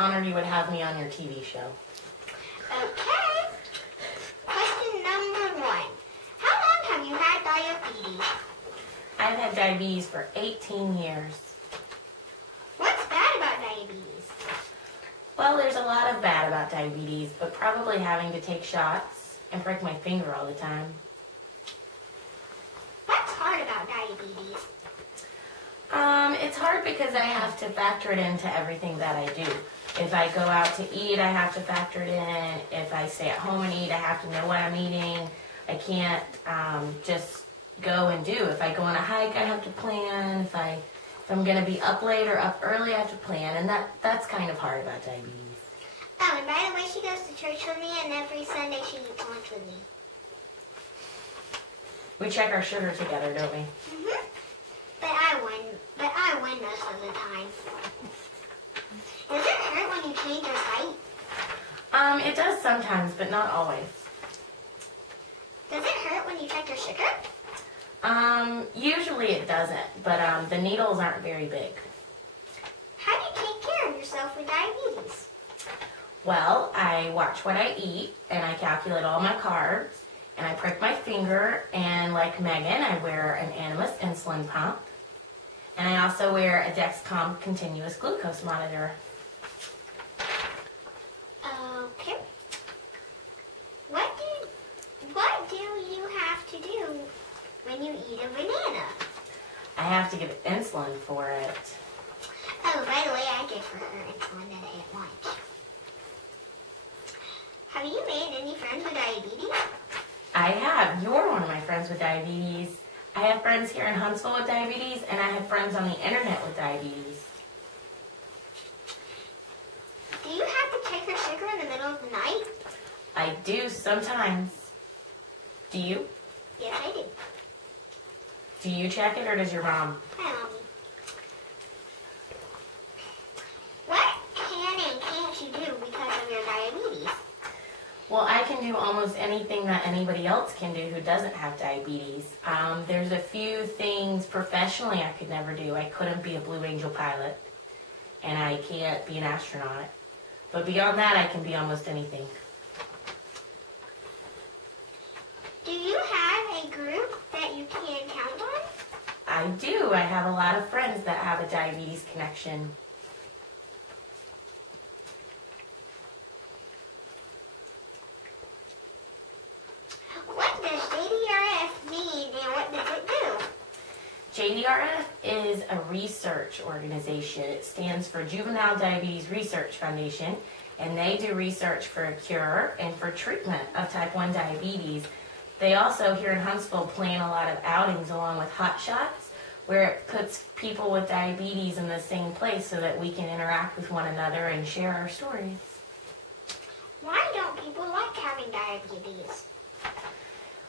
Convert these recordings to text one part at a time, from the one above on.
honored you would have me on your TV show. Okay. Question number 1. How long have you had diabetes? I've had diabetes for 18 years. What's bad about diabetes? Well, there's a lot of bad about diabetes, but probably having to take shots and prick my finger all the time. What's hard about diabetes? It's hard because I have to factor it into everything that I do. If I go out to eat, I have to factor it in. If I stay at home and eat, I have to know what I'm eating. I can't just go and do. If I go on a hike, I have to plan. If I'm going to be up late or up early, I have to plan. And that's kind of hard about diabetes. Oh, and by the way, she goes to church with me, and every Sunday she eats lunch with me. We check our sugar together, don't we? Mm-hmm. But I win most of the time. Does it hurt when you change your height? It does sometimes, but not always. Does it hurt when you check your sugar? Usually it doesn't, but the needles aren't very big. How do you take care of yourself with diabetes? Well, I watch what I eat, and I calculate all my carbs, and I prick my finger, and like Megan, I wear an Animas insulin pump, and I also wear a Dexcom continuous glucose monitor. Okay. What do you have to do when you eat a banana? I have to give it insulin for it. Oh, by the way, I give her insulin at lunch. Have you made any friends with diabetes? I have. You're one of my friends with diabetes. I have friends here in Huntsville with diabetes, and I have friends on the internet with diabetes. Do you have to check your sugar in the middle of the night? I do sometimes. Do you? Yes, I do. Do you check it, or does your mom? Hi, Mommy. What can and can't you do because of your diabetes? Well, I can do almost anything that anybody else can do who doesn't have diabetes. There's a few things professionally I could never do. I couldn't be a Blue Angel pilot, and I can't be an astronaut. But beyond that, I can be almost anything. Do you have a group that you can count on? I do. I have a lot of friends that have a diabetes connection. What does JDRF mean and what does it do? JDRF is a research organization. It stands for Juvenile Diabetes Research Foundation, and they do research for a cure and for treatment of type 1 diabetes. They also, here in Huntsville, plan a lot of outings along with Hot Shots, where it puts people with diabetes in the same place so that we can interact with one another and share our stories. Why don't people like having diabetes?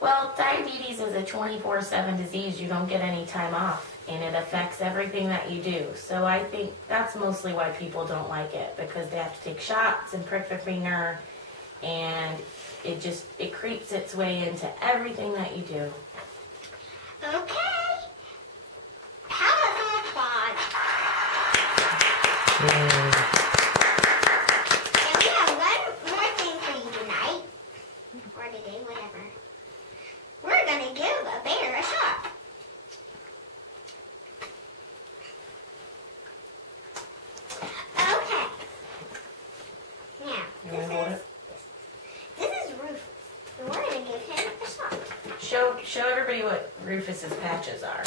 Well, diabetes is a 24/7 disease. You don't get any time off, and it affects everything that you do. So I think that's mostly why people don't like it, because they have to take shots and prick their finger, and it creeps its way into everything that you do. Okay. How about applause? And we have one more thing for you tonight, or today, whatever. We're going to give a bear a shot. Okay. Now, this is Rufus. And we're going to give him a shot. Show everybody what Rufus's patches are.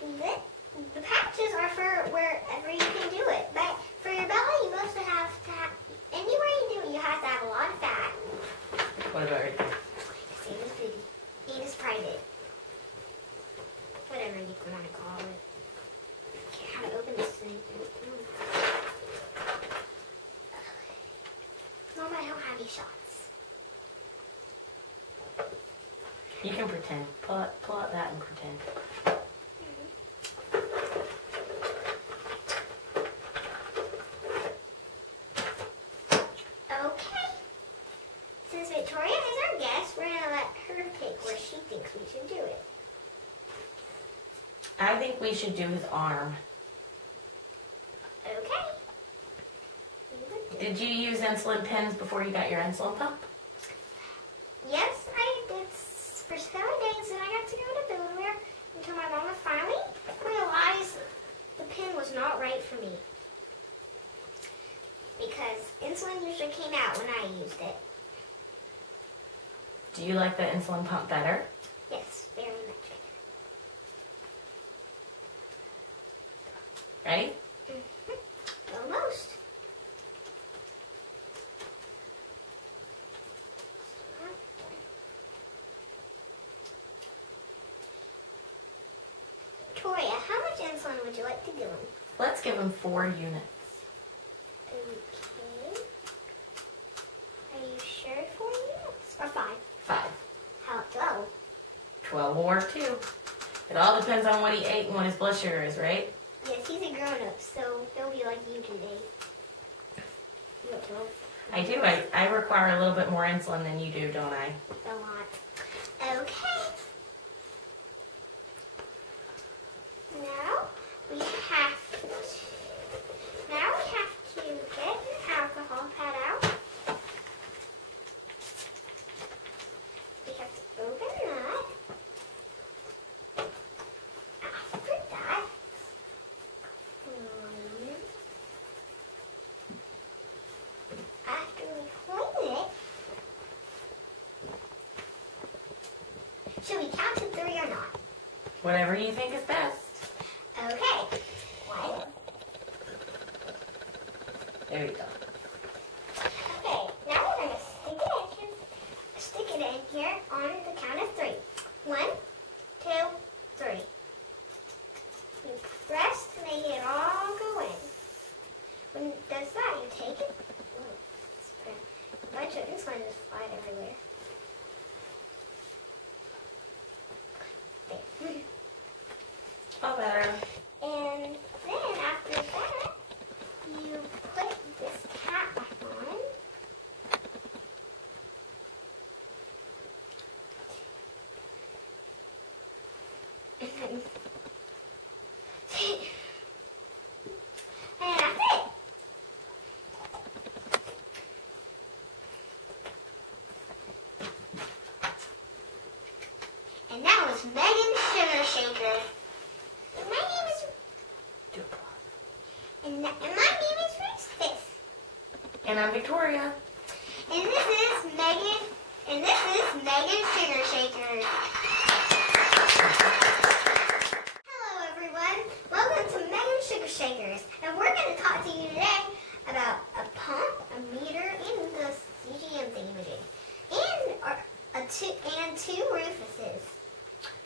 The patches are for wherever you can do it. But for your belly, you also have to have, anywhere you do it, you have to have a lot of fat. What about right there? Same as booty. Same as private. Whatever you want to call it. Okay, how to open this thing. Mom, I don't have any shots. You can pretend. Pull out that and pretend. Okay. Since Victoria is our guest, we're going to let her pick where she thinks we should do it. I think we should do his arm. Okay. Did you use insulin pens before you got your insulin pump? Yes, I did for 7 days, and I got to go to Delaware until my mama finally realized the pen was not right for me. Because insulin usually came out when I used it. Do you like the insulin pump better? Yes, very much. Ready? Almost. Victoria, how much insulin would you like to give him? Let's give him 4 units. Okay. Are you sure 4 units? Or 5? 5. How about 12? 12 will work too. It all depends on what he ate and what his blood sugar is, right? Yes, he's a grown-up, so he'll be like you today. You got 12? I do. I require a little bit more insulin than you do, don't I? A lot. Okay. Now we have to get an alcohol pad out. We have to open that. After that, after we clean it, should we count to 3 or not? Whatever you think is best. Okay. 1. There you go. Okay, now we're going to stick it in here on the count of 3. 1, 2, 3. You press to make it all go in. When it does that, you take it. A bunch of insulin just fly everywhere. There. All better. And then after that, you put this cap back on. And then, and that's it. And that was Megan's Sugar Shaker. And my name is And my name is Francis. And I'm Victoria. And this is Megan. And this is Megan's Sugar Shaker. Hello, everyone. Welcome to Megan's Sugar Shakers. And we're going to talk to you today about a pump, a meter, and the CGM thingamajig, and 2 Rufuses.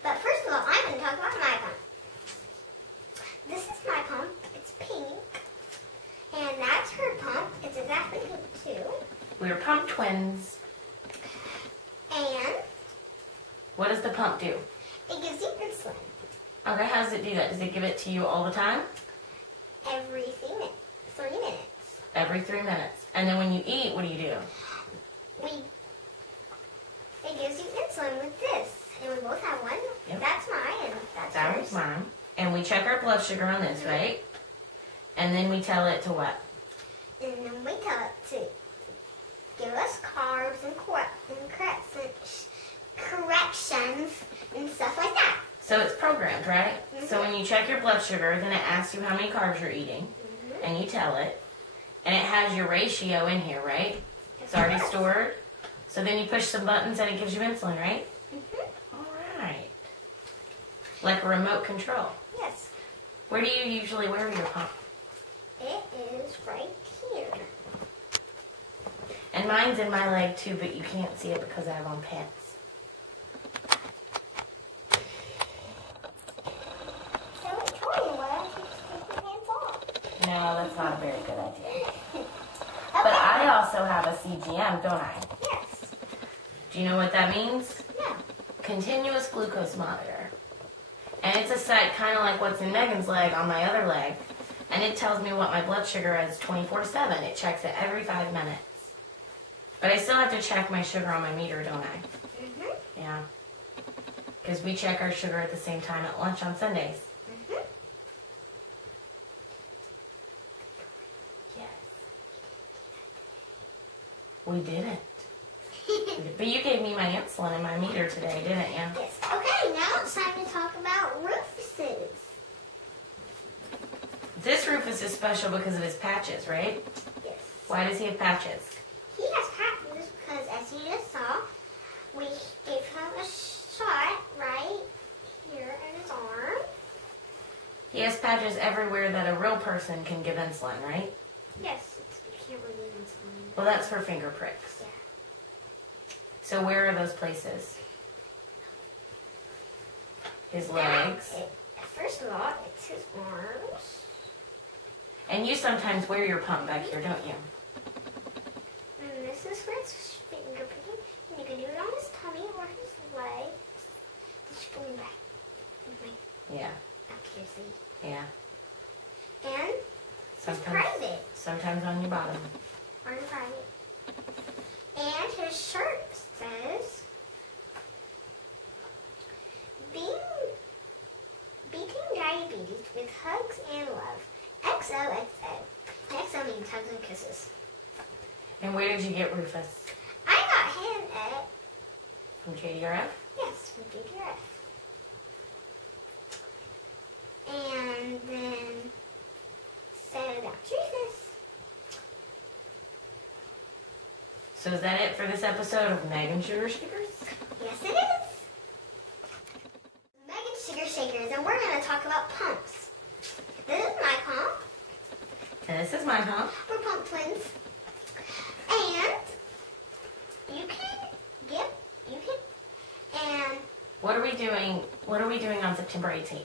But first of all, I'm going to talk about my pump. This is my pump. It's pink. And that's her pump. It's exactly pink too. We're pump twins. And What does the pump do? it gives you insulin Okay, how does it do that? Does it give it to you all the time? every 3 minutes. Every 3 minutes. And then when you eat, what do you do? It gives you insulin with this. And we both have one. Yep. That's mine and that's That yours. was mine. And we check our blood sugar on this, right? And then we tell it to what? And then we tell it to give us carbs and corrections and stuff like that. So it's programmed, right? So when you check your blood sugar, then it asks you how many carbs you're eating, and you tell it. And it has your ratio in here, right? It's already stored. So then you push some buttons and it gives you insulin, right? All right. Like a remote control. Yes. Where do you usually wear your pump? It is right here. And mine's in my leg too, but you can't see it because I have on pants. So Victoria, why don't you just take your pants off? No, that's not a very good idea. But I also have a CGM, don't I? Yes. Do you know what that means? No. Continuous glucose monitor. And it's a site kind of like what's in Megan's leg on my other leg. And it tells me what my blood sugar is 24/7. It checks it every 5 minutes. But I still have to check my sugar on my meter, don't I? Yeah. Because we check our sugar at the same time at lunch on Sundays. Yes. we didn't. But you gave me my insulin and my meter today, didn't you? Yes. Okay, now it's time to talk about Rufus's. This Rufus is special because of his patches, right? Yes. Why does he have patches? He has patches because, as you just saw, we gave him a shot right here in his arm. He has patches everywhere that a real person can give insulin, right? Yes, you can't really give insulin. Well, that's for finger pricks. Yeah. So where are those places? His legs. First of all, it's his arms. And you sometimes wear your pump back here, don't you? And this is for his finger picking. And you can do it on his tummy or his legs. Just going back. Yeah. Up here, see? Yeah. And his private. Sometimes on your bottom. Or his private. And his shirt says, beating diabetes with hugs and love. XOXO. XO means hugs and kisses. And where did you get Rufus? I got him at, From JDRF? yes, from JDRF. And then, so that's Rufus. So is that it for this episode of Megan Sugar Shakers? Yes, it is. Megan Sugar Shakers, and we're going to talk about pumps. This is my pump. And this is my pump. We're pump twins. And and What are we doing? What are we doing on September 18th?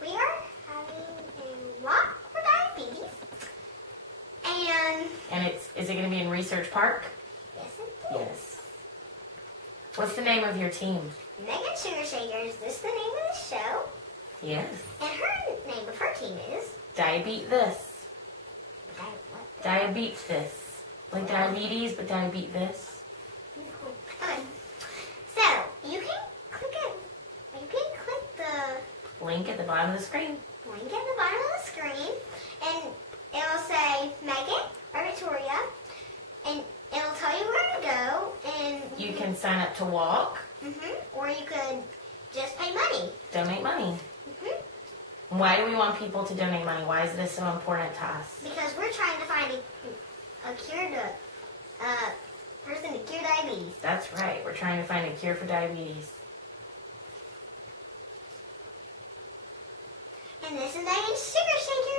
we are having a walk for diabetes. And Is it going to be in Research Park? yes, it is. Yes. What's the name of your team? Megan Sugar Shakers, this is the name of the show. Yes. And her name of her team is Diabeat this. what? Diabeat this. Like diabetes, but diabeat this. Okay. So you can click the Link at the bottom of the screen. link at the bottom of the screen, and it'll say Megan or Victoria, and it'll tell you where to go, and You can sign up to walk, or you could just pay money. donate money. Why do we want people to donate money? Why is this so important to us? Because we're trying to find a cure to person to cure diabetes. That's right. We're trying to find a cure for diabetes. And this is Megan Sugar Shaker.